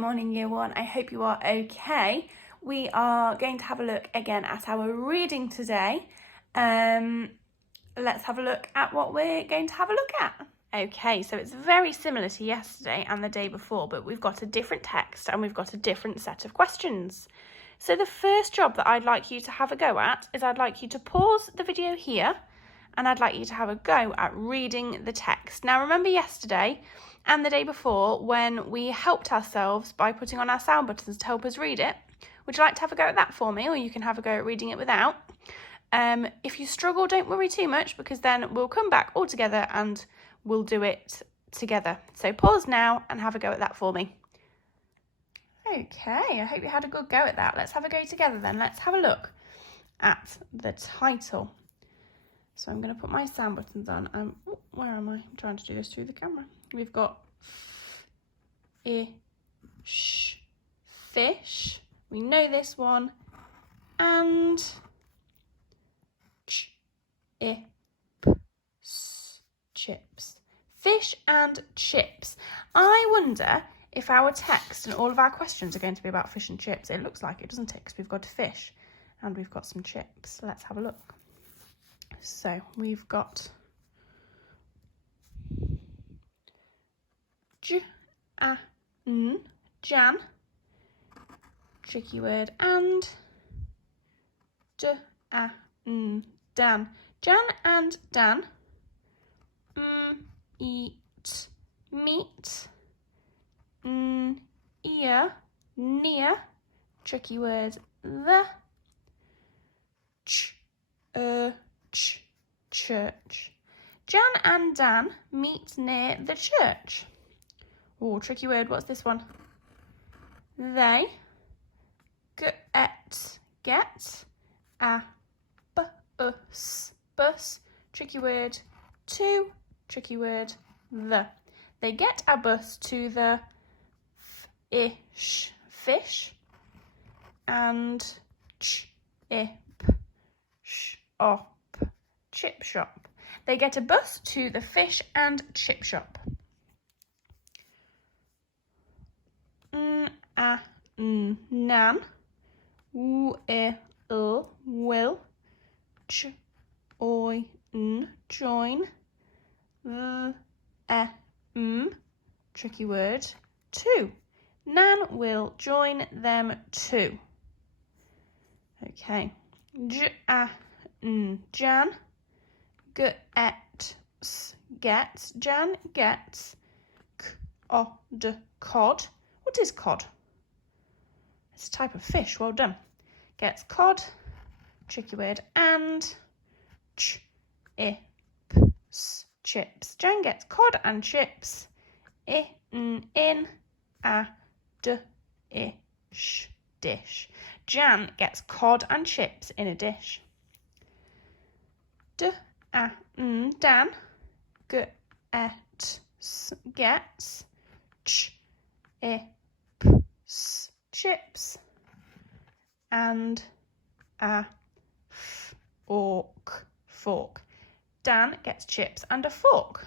morning, Year 1. I hope you are okay. We are going to have a look again at our reading today. Let's have a look at what we're going to have a look at. Okay, so it's very similar to yesterday and the day before, but we've got a different text and we've got a different set of questions. So the first job that I'd like you to have a go at is I'd like you to pause the video here and I'd like you to have a go at reading the text. Now remember yesterday and the day before when we helped ourselves by putting on our sound buttons to help us read it? Would you like to have a go at that for me, or you can have a go at reading it without? If you struggle, don't worry too much, because then we'll come back all together and we'll do it together. So pause now and have a go at that for me. Okay, I hope you had a good go at that. Let's have a go together then. Let's have a look at the title. So I'm going to put my sound buttons on. Where am I? I'm trying to do this through the camera. We've got sh, fish. We know this one. And chips. Fish and chips. I wonder if our text and all of our questions are going to be about fish and chips. It looks like it, doesn't it? Because we've got fish and we've got some chips. Let's have a look. So we've got Jan, tricky word, and Dan. Jan and Dan eat meat, ear, near, tricky word, the, church. Jan and Dan meet near the church. Oh, tricky word, what's this one? They get a bus, tricky word, to, tricky word, the. They get a bus to the fish and chip shop. They get a bus to the fish and chip shop. Nan, will, join, tricky word, too. Nan will join them too. Okay. Jan gets cod. What is cod? It's a type of fish. Well done. Gets cod, tricky word, and chips. Jan gets cod and chips in a dish. Jan gets cod and chips in a dish. Dan gets chips and a fork. Dan gets chips and a fork.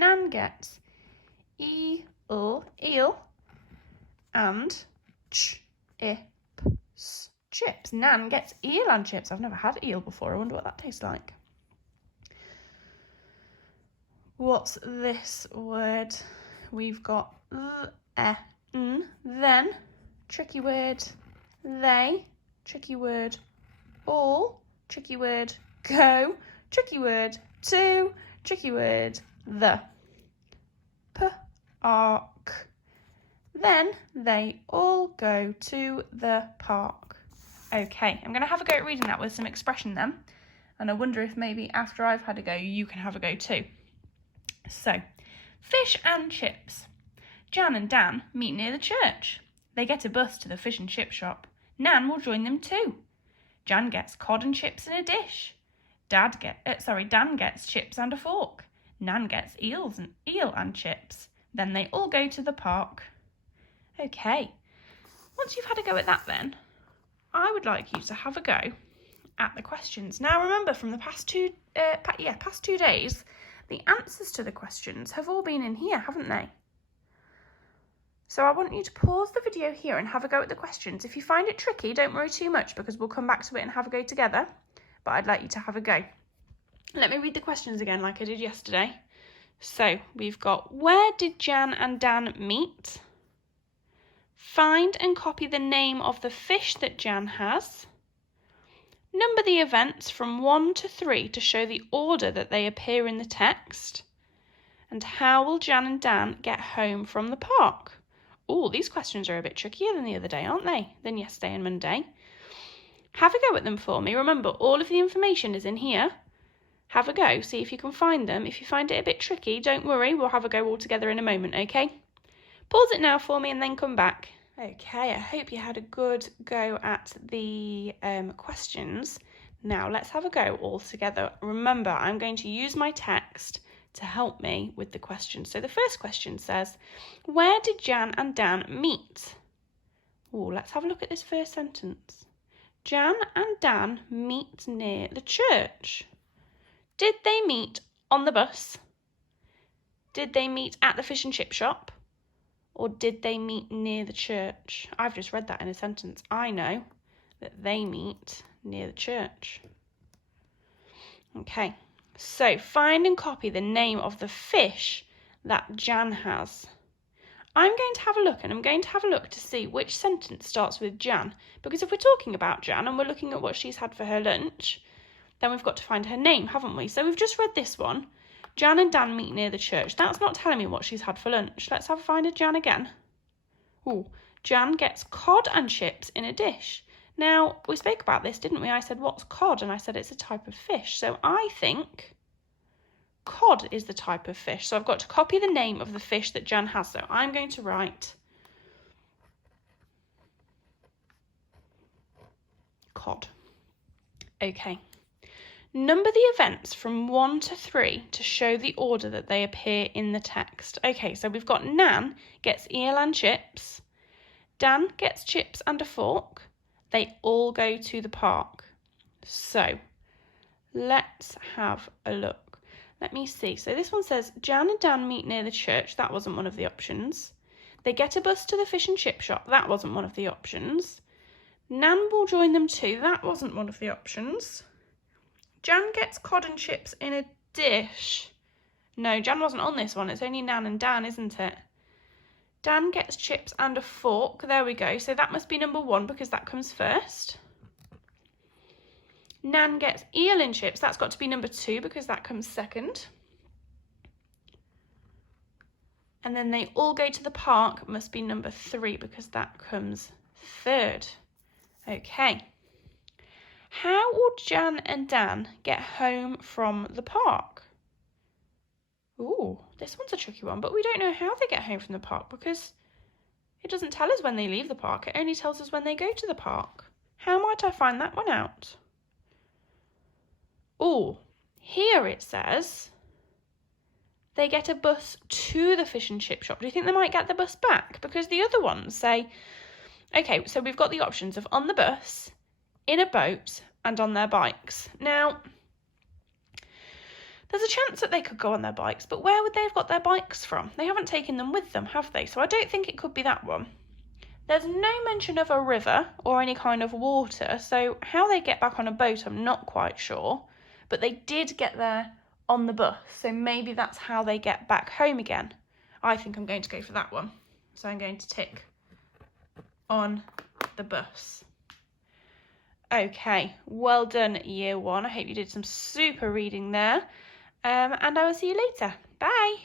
Nan gets eel and chips. Nan gets eel and chips. I've never had eel before. I wonder what that tastes like. What's this word? We've got then, tricky word, they, tricky word, all, tricky word, go, tricky word, to, tricky word, the, park. Then they all go to the park. Okay, I'm going to have a go at reading that with some expression then. And I wonder if maybe after I've had a go, you can have a go too. So, fish and chips. Jan and Dan meet near the church. They get a bus to the fish and chip shop. Nan will join them too. Jan gets cod and chips in a dish. Dan gets chips and a fork. Nan gets eel and chips. Then they all go to the park. Okay, once you've had a go at that then, I would like you to have a go at the questions. Now remember, from the past two days, the answers to the questions have all been in here, haven't they? So I want you to pause the video here and have a go at the questions. If you find it tricky, don't worry too much because we'll come back to it and have a go together. But I'd like you to have a go. Let me read the questions again like I did yesterday. So we've got, where did Jan and Dan meet? Find and copy the name of the fish that Jan has. Number the events from 1 to 3 to show the order that they appear in the text. And how will Jan and Dan get home from the park? Oh, these questions are a bit trickier than the other day, aren't they? Than yesterday and Monday. Have a go at them for me. Remember, all of the information is in here. Have a go, see if you can find them. If you find it a bit tricky, don't worry, we'll have a go all together in a moment, okay? Pause it now for me and then come back. Okay, I hope you had a good go at the questions. Now let's have a go all together. Remember, I'm going to use my text to help me with the questions. So the first question says, where did Jan and Dan meet? Oh, let's have a look at this first sentence. Jan and Dan meet near the church. Did they meet on the bus? Did they meet at the fish and chip shop? Or did they meet near the church? I've just read that in a sentence. I know that they meet near the church. Okay, so find and copy the name of the fish that Jan has. I'm going to have a look, and I'm going to have a look to see which sentence starts with Jan. Because if we're talking about Jan and we're looking at what she's had for her lunch, then we've got to find her name, haven't we? So we've just read this one. Jan and Dan meet near the church. That's not telling me what she's had for lunch. Let's have a find of Jan again. Oh, Jan gets cod and chips in a dish. Now, we spoke about this, didn't we? I said, what's cod? And I said it's a type of fish. So I think cod is the type of fish. So I've got to copy the name of the fish that Jan has. So I'm going to write cod. Okay. Number the events from 1 to 3 to show the order that they appear in the text. Okay, so we've got Nan gets eel and chips. Dan gets chips and a fork. They all go to the park. So let's have a look. Let me see. So this one says Jan and Dan meet near the church. That wasn't one of the options. They get a bus to the fish and chip shop. That wasn't one of the options. Nan will join them too. That wasn't one of the options. Jan gets cod and chips in a dish. No, Jan wasn't on this one. It's only Nan and Dan, isn't it? Dan gets chips and a fork. There we go. So that must be number 1 because that comes first. Nan gets eel and chips. That's got to be number 2 because that comes second. And then they all go to the park. Must be number 3 because that comes third. Okay. How will Jan and Dan get home from the park? Ooh, this one's a tricky one, but we don't know how they get home from the park because it doesn't tell us when they leave the park. It only tells us when they go to the park. How might I find that one out? Oh, here it says they get a bus to the fish and chip shop. Do you think they might get the bus back? Because the other ones say, okay, so we've got the options of on the bus, in a boat, and on their bikes. Now, there's a chance that they could go on their bikes, but where would they have got their bikes from? They haven't taken them with them, have they? So I don't think it could be that one. There's no mention of a river or any kind of water, so how they get back on a boat, I'm not quite sure. But they did get there on the bus, so maybe that's how they get back home again. I think I'm going to go for that one. So I'm going to tick on the bus. Okay, well done, Year 1. I hope you did some super reading there. And I will see you later. Bye.